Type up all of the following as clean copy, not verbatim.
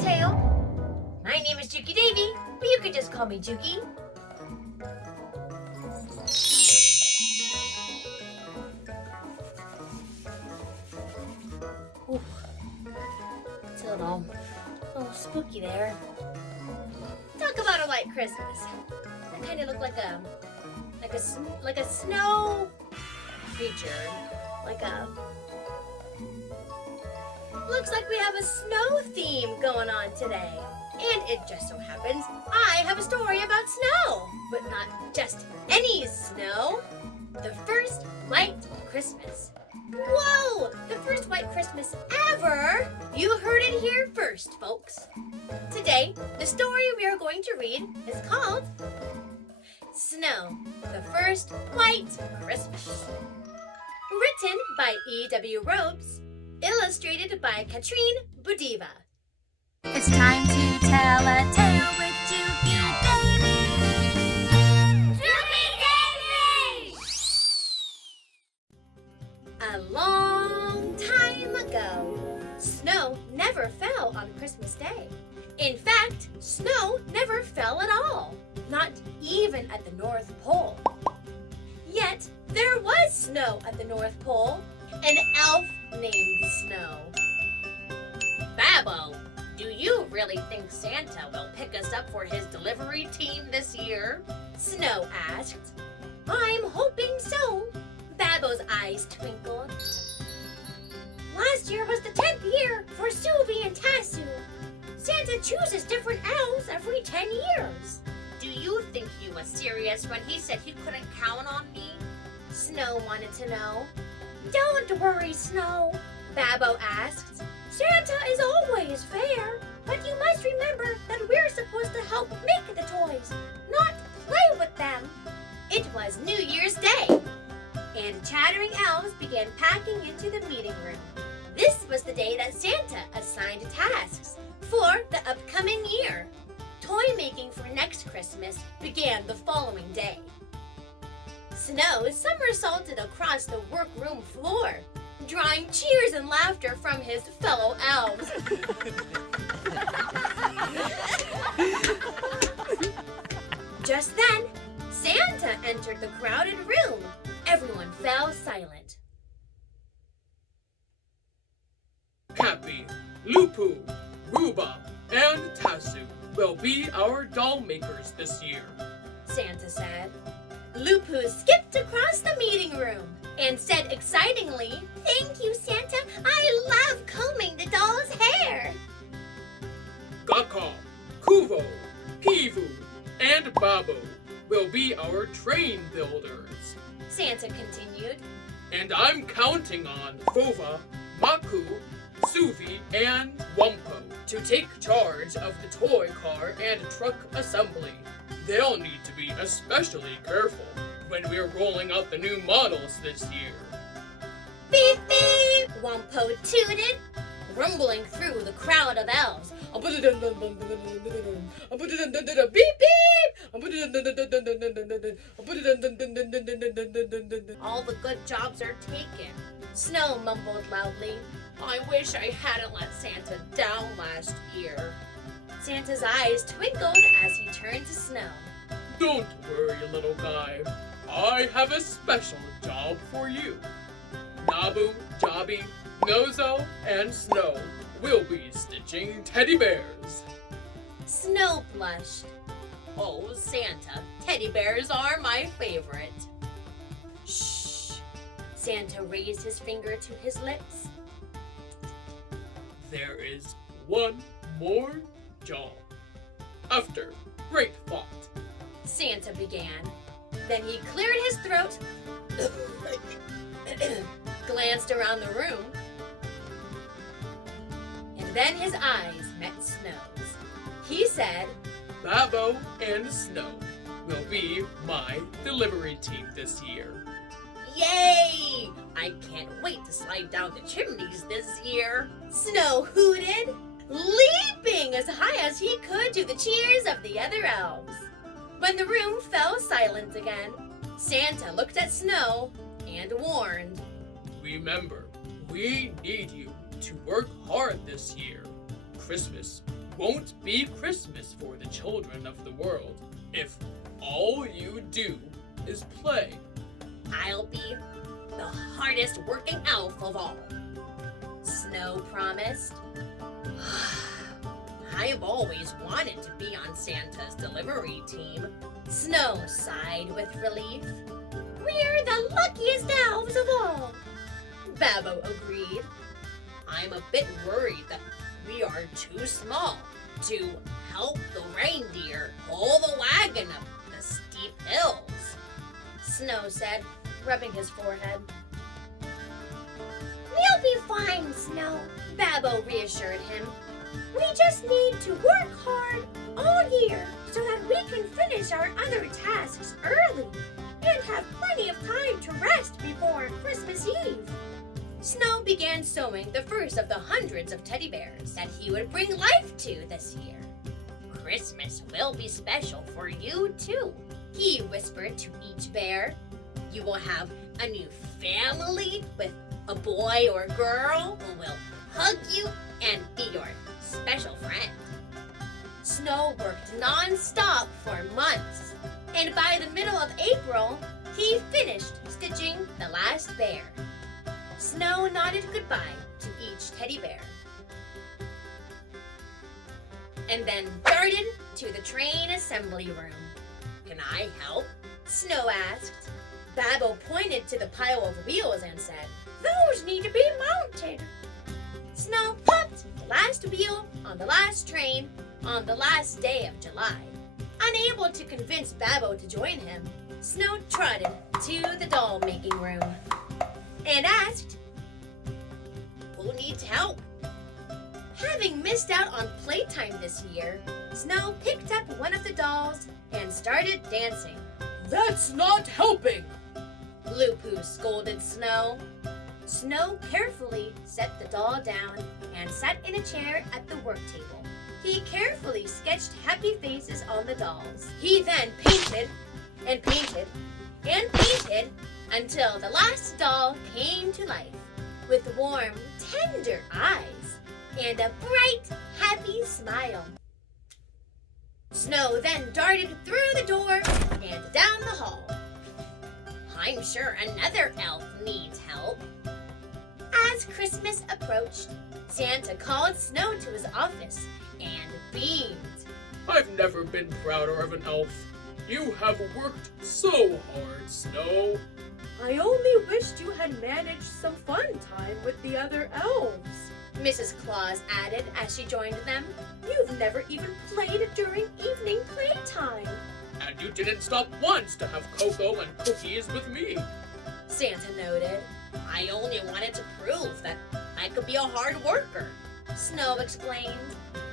tale. My name is Jukie Davie, but you can just call me Jukie. Ooh, it's a little spooky there. Talk about a white Christmas. That kind of looked like a snow creature, looks like we have a snow theme going on today. And it just so happens I have a story about snow, but not just any snow. The first white Christmas. Whoa! The first white Christmas ever! You heard it here first, folks. Today, the story we are going to read is called Snow, the First White Christmas. Written by E.W. Rhodes, illustrated by Katrin Budeeva. It's time to tell a tale with Jukie Davie! Jukie Davie! A long time ago, snow never fell on Christmas Day. In fact, snow never fell at all, not even at the North Pole. Yet, there was snow at the North Pole, an elf named Snow. Babbo, do you really think Santa will pick us up for his delivery team this year? Snow asked. I'm hoping so. Babbo's eyes twinkled. Last year was the 10th year for Suvi and Tassu. Santa chooses different elves every 10 years. Do you think he was serious when he said he couldn't count on me? Snow wanted to know. Don't worry, Snow, Babbo asked. Santa is always fair, but you must remember that we're supposed to help make the toys, not play with them. It was New Year's Day, and chattering elves began packing into the meeting room. This was the day that Santa assigned tasks for the upcoming year. Toy making for next Christmas began the following day. Snow somersaulted across the workroom floor, drawing cheers and laughter from his fellow elves. Just then, Santa entered the crowded room. Everyone fell silent. Cappy, Lupu, Ruba, and Tassu will be our doll makers this year, Santa said. Lupu skipped across the meeting room and said excitingly, Thank you, Santa. I love combing the doll's hair. Gaka, Kuvo, Pivu, and Babo will be our train builders. Santa continued. And I'm counting on Fova, Maku, Suvi, and Wumpo to take charge of the toy car and truck assembly. They'll need to be especially careful when we're rolling out the new models this year. Beep, beep, Wumpo tooted, rumbling through the crowd of elves. Beep, beep. All the good jobs are taken. Snow mumbled loudly. I wish I hadn't let Santa down last year. Santa's eyes twinkled as he turned to Snow. Don't worry, little guy. I have a special job for you. Nabu, Jabi, Nozo, and Snow will be stitching teddy bears. Snow blushed. Oh, Santa, teddy bears are my favorite. Shh. Santa raised his finger to his lips. There is one more job. After great thought, Santa began. Then he cleared his throat, glanced around the room, and then his eyes met Snow's. He said, Babbo and Snow will be my delivery team this year. Yay! I can't wait to slide down the chimneys this year. Snow hooted, leaping as high as he could to the cheers of the other elves. When the room fell silent again, Santa looked at Snow and warned. Remember, we need you to work hard this year. Christmas won't be Christmas for the children of the world if all you do is play. I'll be the hardest working elf of all, Snow promised. I've always wanted to be on Santa's delivery team, Snow sighed with relief. We're the luckiest elves of all, Babbo agreed. I'm a bit worried that we are too small to help the reindeer pull the wagon up the steep hills, Snow said, rubbing his forehead. We'll be fine, Snow, Babbo reassured him. We just need to work hard all year so that we can finish our other tasks early and have plenty of time to rest before Christmas Eve. Snow began sewing the first of the hundreds of teddy bears that he would bring life to this year. Christmas will be special for you too, he whispered to each bear. You will have a new family with a boy or girl who will hug you and be your special friend. Snow worked non-stop for months, and by the middle of April, he finished stitching the last bear. Snow nodded goodbye to each teddy bear, and then darted to the train assembly room. Can I help? Snow asked. Babbo pointed to the pile of wheels and said, Those need to be mounted. Snow popped the last wheel on the last train on the last day of July. Unable to convince Babbo to join him, Snow trotted to the doll-making room and asked, Who needs help? Having missed out on playtime this year, Snow picked up one of the dolls and started dancing. That's not helping! Lupu scolded Snow. Snow carefully set the doll down and sat in a chair at the work table. He carefully sketched happy faces on the dolls. He then painted and painted and painted until the last doll came to life with warm, tender eyes and a bright, happy smile. Snow then darted through the door and down the hall. I'm sure another elf needs help. As Christmas approached, Santa called Snow to his office and beamed. I've never been prouder of an elf. You have worked so hard, Snow. I only wished you had managed some fun time with the other elves, Mrs. Claus added as she joined them. You've never even played during evening playtime. And you didn't stop once to have cocoa and cookies with me. Santa noted. I only wanted to prove that I could be a hard worker, Snow explained.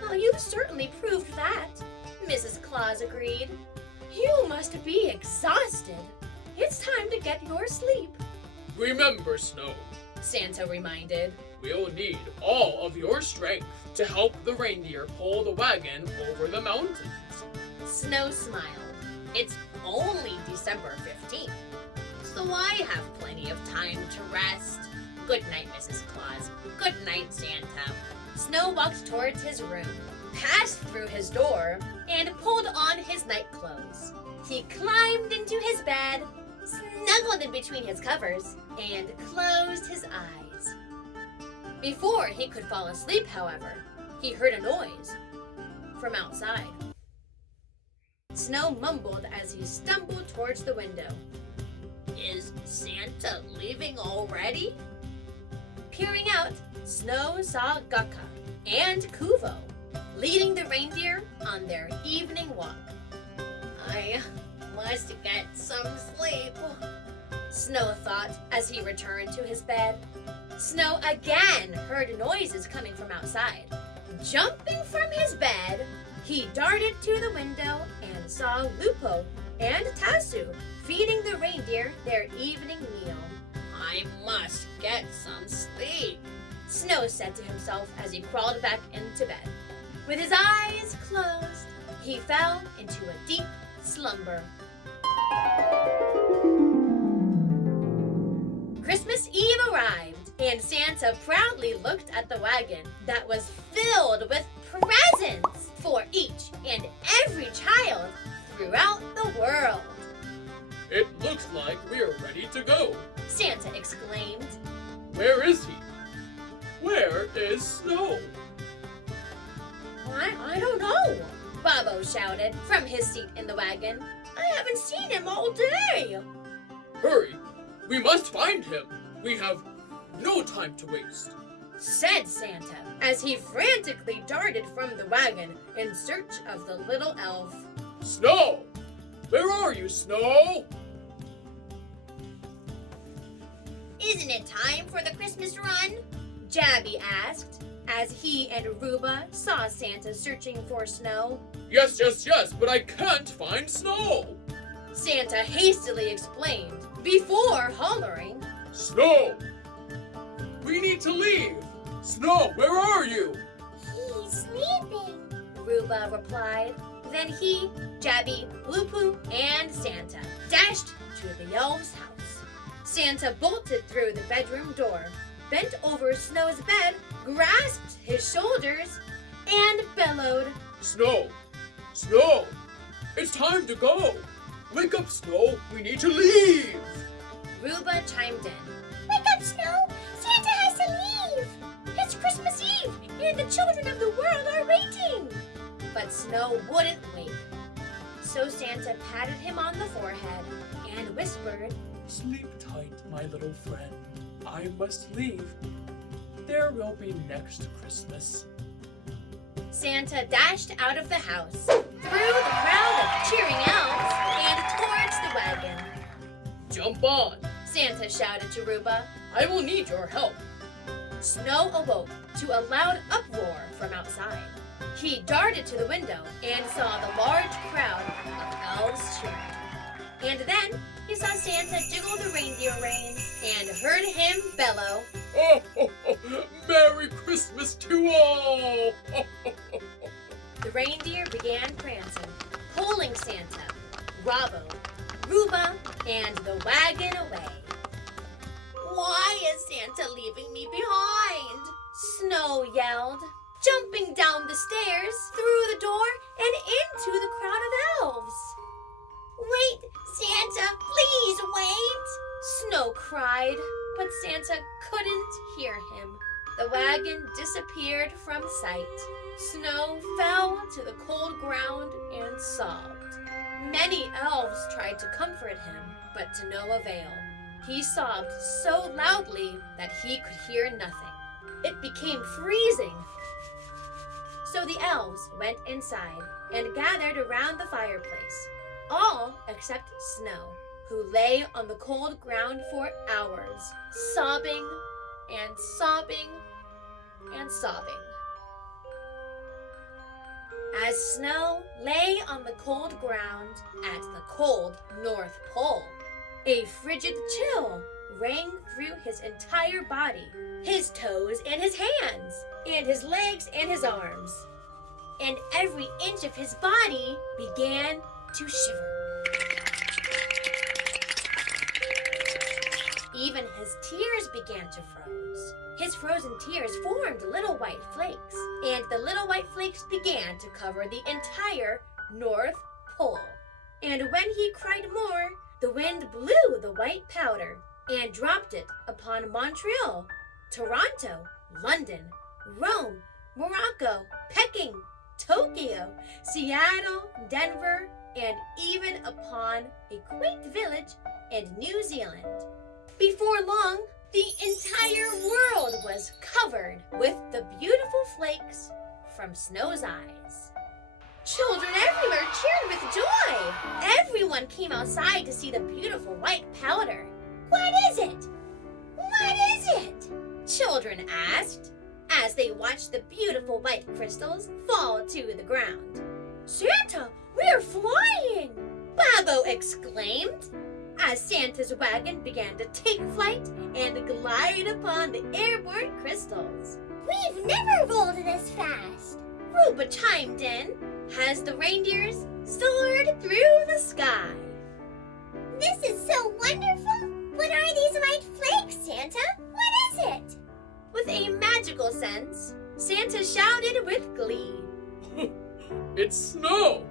Well, you certainly proved that, Mrs. Claus agreed. You must be exhausted. It's time to get your sleep. Remember, Snow, Santa reminded. we'll need all of your strength to help the reindeer pull the wagon over the mountains. Snow smiled. It's only December 15th, so I have plenty of time to rest. Good night, Mrs. Claus. Good night, Santa. Snow walked towards his room, passed through his door, and pulled on his night clothes. He climbed into his bed, snuggled in between his covers, and closed his eyes. Before he could fall asleep, however, he heard a noise from outside. Snow mumbled as he stumbled towards the window. Is Santa leaving already? Peering out, Snow saw Gukka and Kuvo leading the reindeer on their evening walk. I must get some sleep, Snow thought as he returned to his bed. Snow again heard noises coming from outside. Jumping from his bed, he darted to the window and saw Lupo and Tasu feeding the reindeer their evening meal. I must get some sleep, Snow said to himself as he crawled back into bed. With his eyes closed, he fell into a deep slumber. Christmas Eve arrived, And Santa proudly looked at the wagon that was filled with presents for each and every child throughout the world. It looks like we are ready to go. Santa exclaimed. Where is he? Where is Snow? I don't know, Bobo shouted from his seat in the wagon. I haven't seen him all day. Hurry! We must find him. We have no time to waste, said Santa as he frantically darted from the wagon in search of the little elf. Snow! Where are you, Snow? Isn't it time for the Christmas run? Davie asked as he and Ruba saw Santa searching for Snow. Yes, but I can't find Snow. Santa hastily explained before hollering, Snow! We need to leave. Snow, where are you? He's sleeping. Ruba replied. Then he, Davie, Lupu, and Santa dashed to the elf's house. Santa bolted through the bedroom door, bent over Snow's bed, grasped his shoulders, and bellowed, Snow! Snow! It's time to go! Wake up, Snow! We need to leave! Ruba chimed in. Wake up, Snow! Santa has to leave! It's Christmas Eve, and the children of the world are waiting! But Snow wouldn't wake. So Santa patted him on the forehead and whispered, Sleep tight, my little friend. I must leave. There will be next Christmas. Santa dashed out of the house, through the crowd of cheering elves, and towards the wagon. Jump on! Santa shouted to Ruba. I will need your help. Snow awoke to a loud uproar from outside. He darted to the window and saw the large crowd of elves cheering. And then he saw Santa jiggle the reindeer reins and heard him bellow, Oh, Merry Christmas to all! The reindeer began prancing, pulling Santa, Robbo, Ruba, and the wagon away. Why is Santa leaving me behind? Snow yelled, jumping down the stairs, through the door, and into the crowd of elves. Wait, Santa, please wait! Snow cried, but Santa couldn't hear him. The wagon disappeared from sight. Snow fell to the cold ground and sobbed. Many elves tried to comfort him, but to no avail. He sobbed so loudly that he could hear nothing. It became freezing. So the elves went inside and gathered around the fireplace, all except Snow, who lay on the cold ground for hours, sobbing and sobbing and sobbing. As Snow lay on the cold ground at the cold North Pole, a frigid chill rang through his entire body, his toes and his hands, and his legs and his arms. And every inch of his body began to shiver. Even his tears began to freeze. His frozen tears formed little white flakes, and the little white flakes began to cover the entire North Pole. And when he cried more, the wind blew the white powder and dropped it upon Montreal, Toronto, London, Rome, Morocco, Peking, Tokyo, Seattle, Denver, and even upon a quaint village in New Zealand. Before long, the entire world was covered with the beautiful flakes from Snow's eyes. Children everywhere cheered with joy. Everyone came outside to see the beautiful white powder. What is it? What is it? Children asked as they watched the beautiful white crystals fall to the ground. Santa, we are flying! Bobo exclaimed as Santa's wagon began to take flight and glide upon the airborne crystals. We've never rolled this fast. Ruba chimed in as the reindeers soared through the sky. This is so wonderful. What are these white flakes, Santa? What is it? With a magical sense, Santa shouted with glee. It's snow!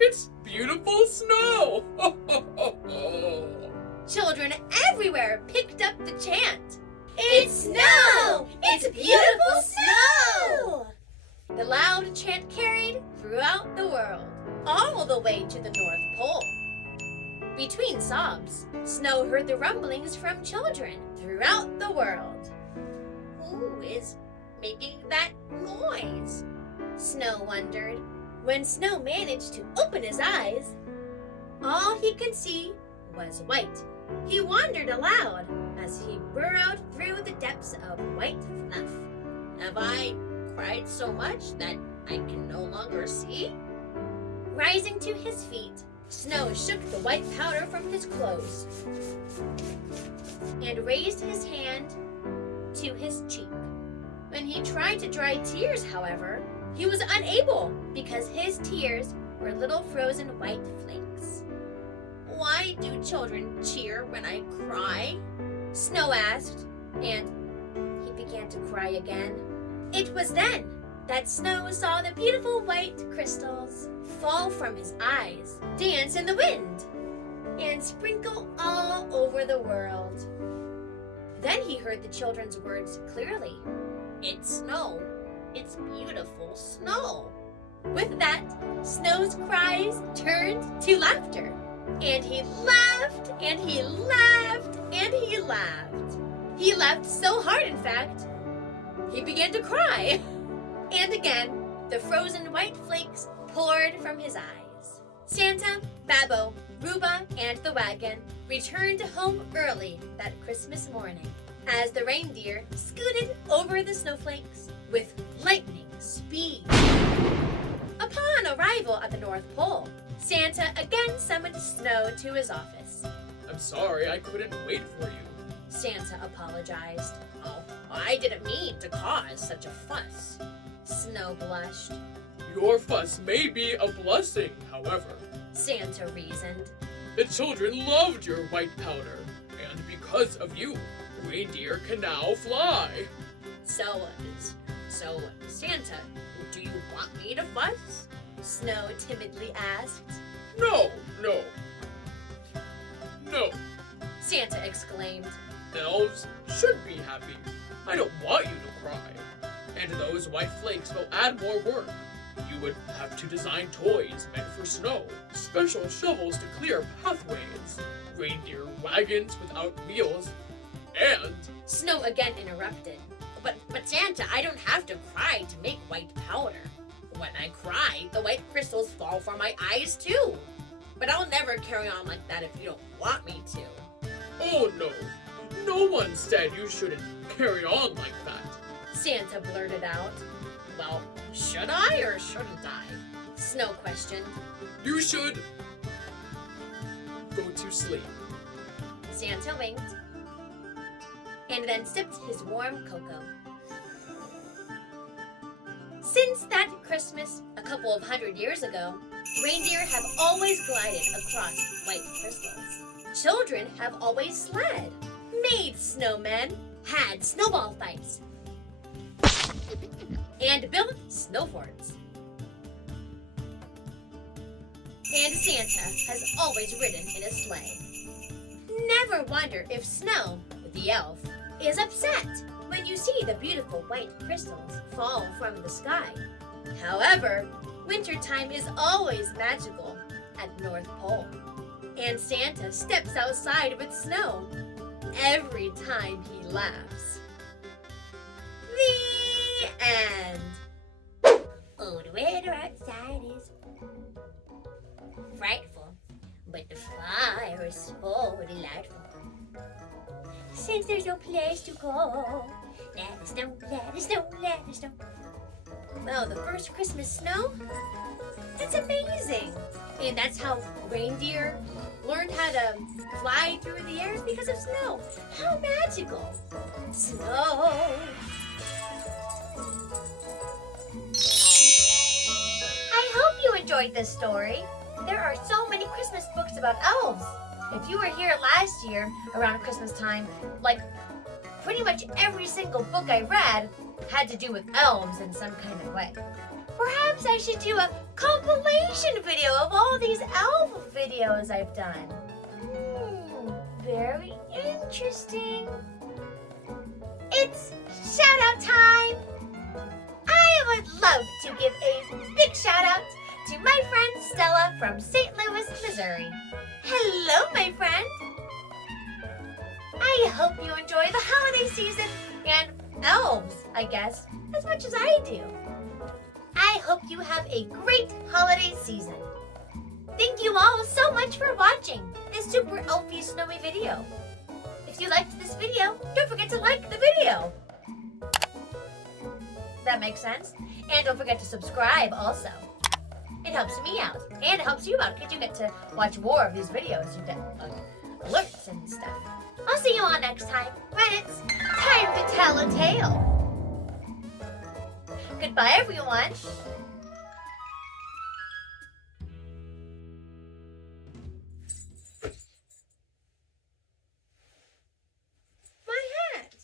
It's beautiful snow! Children everywhere picked up the chant. It's snow! It's beautiful snow! The loud chant carried throughout the world, all the way to the North Pole. Between sobs, Snow heard the rumblings from children throughout the world. Who is making that noise? Snow wondered. When Snow managed to open his eyes, all he could see was white. He wondered aloud as he burrowed through the depths of white fluff. Have I cried so much that I can no longer see? Rising to his feet, Snow shook the white powder from his clothes and raised his hand to his cheek. When he tried to dry tears, however, he was unable because his tears were little frozen white flakes. Why do children cheer when I cry? Snow asked, and he began to cry again. It was then that Snow saw the beautiful white crystals fall from his eyes, dance in the wind, and sprinkle all over the world. Then he heard the children's words clearly. It's snow. It's beautiful snow. With that, Snow's cries turned to laughter. And he laughed, and he laughed, and he laughed. He laughed so hard, in fact, he began to cry. And again, the frozen white flakes poured from his eyes. Santa, Babbo, Ruba, and the wagon returned home early that Christmas morning as the reindeer scooted over the snowflakes with lightning speed. Upon arrival at the North Pole, Santa again summoned Snow to his office. I'm sorry, I couldn't wait for you. Santa apologized. Oh, I didn't mean to cause such a fuss. Snow blushed. Your fuss may be a blessing, however. Santa reasoned. The children loved your white powder, and because of you, reindeer can now fly. So, Santa, do you want me to fuss? Snow timidly asked. No. Santa exclaimed. Elves should be happy. I don't want you to cry. And those white flakes will add more work. You would have to design toys meant for snow, special shovels to clear pathways, reindeer wagons without wheels, and... Snow again interrupted. But Santa, I don't have to cry to make white powder. When I cry, the white crystals fall from my eyes too. But I'll never carry on like that if you don't want me to. Oh no, no one said you shouldn't carry on like that. Santa blurted out. Well, should I or shouldn't I? Snow questioned. You should go to sleep. Santa winked and then sipped his warm cocoa. Since that Christmas, a couple of 100 years ago, reindeer have always glided across white crystals. Children have always sled, made snowmen, had snowball fights, and built snow forts. And Santa has always ridden in a sleigh. Never wonder if Snow, the elf, is upset when you see the beautiful white crystals fall from the sky. However, wintertime is always magical at North Pole, and Santa steps outside with snow every time he laughs. The end. Oh, the weather outside is frightful, but the fire is so delightful. Since there's no place to go, let it snow, let it snow, let it snow. Well, the first Christmas snow? That's amazing! And that's how reindeer learned how to fly through the air, is because of snow. How magical! Snow! I hope you enjoyed this story. There are so many Christmas books about elves. If you were here last year around Christmas time, like pretty much every single book I read had to do with elves in some kind of way. Perhaps I should do a compilation video of all these elf videos I've done. Very interesting. It's shout out time! I would love to give a big shout out to my friend Stella from St. Louis, Missouri. Hello, my friend. I hope you enjoy the holiday season and elves, I guess, as much as I do. I hope you have a great holiday season. Thank you all so much for watching this super elfy snowy video. If you liked this video, don't forget to like the video. That makes sense. And don't forget to subscribe also. It helps me out, and it helps you out because you get to watch more of these videos. You get alerts and stuff. I'll see you all next time when it's time to tell a tale. Goodbye, everyone. My hat.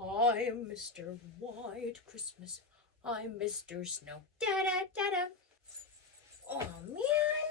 I'm Mr. White Christmas. I'm Mr. Snow. Da da da da. Oh man.